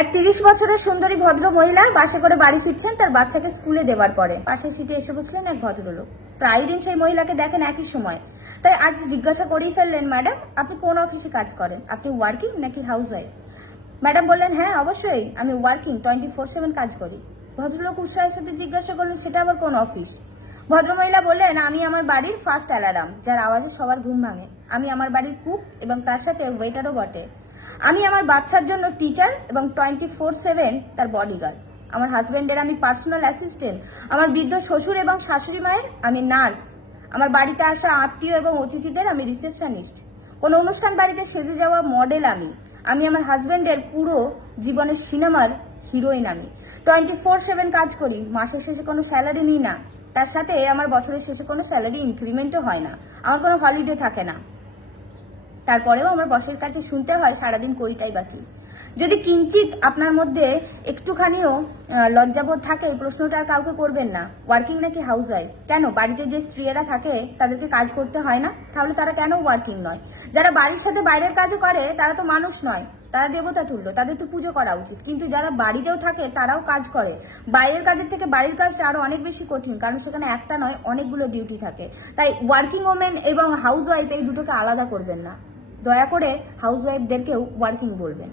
এক 30 বছরের সুন্দরী ভদ্র মহিলা বাসে করে বাড়ি ফিরছেন তার বাচ্চাকে স্কুলে দেওয়ার পরে। পাশের সিটে এসে বসলেন এক ভদ্রলোক। প্রায় দিন সেই মহিলাকে দেখেন একই সময়, তাই আজ জিজ্ঞাসা করেই ফেললেন, ম্যাডাম আপনি কোন অফিসে কাজ করেন? আপনি ওয়ার্কিং নাকি হাউস ওয়াইফ? ম্যাডাম বললেন, হ্যাঁ অবশ্যই আমি ওয়ার্কিং, 24/7 কাজ করি। ভদ্রলোক উৎসাহের সাথে জিজ্ঞাসা করলেন, সেটা আবার কোন অফিস? ভদ্রমহিলা বললেন, আমি আমার বাড়ির ফার্স্ট অ্যালার্ম, যার আওয়াজে সবার ঘুম ভাঙে। আমি আমার বাড়ির কুক এবং তার সাথে ওয়েটারও বটে। আমি আমার বাচ্চার জন্য টিচার এবং 24/7 তার বডিগার্ড। আমার হাজবেন্ডের আমি পার্সোনাল অ্যাসিস্ট্যান্ট। আমার বৃদ্ধ শ্বশুর এবং শাশুড়ি মায়ের আমি নার্স। আমার বাড়িতে আসা আত্মীয় এবং অতিথিদের আমি রিসেপশনিস্ট। কোনো অনুষ্ঠান বাড়িতে সেজে যাওয়া মডেল আমি। আমি আমার হাজবেন্ডের পুরো জীবনের সিনেমার হিরোইন। আমি 24/7 কাজ করি। মাসের শেষে কোনো স্যালারি নিই না। তার সাথে আমার বছরের শেষে কোনো স্যালারি ইনক্রিমেন্টও হয় না। আমার কোনো হলিডে থাকে না। তারপরেও আমার বসের কাছে শুনতে হয় সারাদিন করিটাই বাকি। যদি কিঞ্চিত আপনার মধ্যে একটুখানিও লজ্জাবোধ থাকে, এই প্রশ্নটা আর কাউকে করবেন না, ওয়ার্কিং নাকি হাউস ওয়াইফ। কেন বাড়িতে যে স্ত্রীরা থাকে তাদেরকে কাজ করতে হয় না? তাহলে তারা কেন ওয়ার্কিং নয়? যারা বাড়ির সাথে বাইরের কাজও করে তারা তো মানুষ নয়, তারা দেবতা তুল্য, তাদের তো পুজো করা উচিত। কিন্তু যারা বাড়িতেও থাকে তারাও কাজ করে। বাইরের কাজের থেকে বাড়ির কাজটা আরো অনেক বেশি কঠিন, কারণ সেখানে একটা নয় অনেকগুলো ডিউটি থাকে। তাই ওয়ার্কিং ওমেন এবং হাউস ওয়াইফ এই দুটোকে আলাদা করবেন না। দয়া করে হাউস ওয়াইফদেরকেও ওয়ার্কিং বলবেন।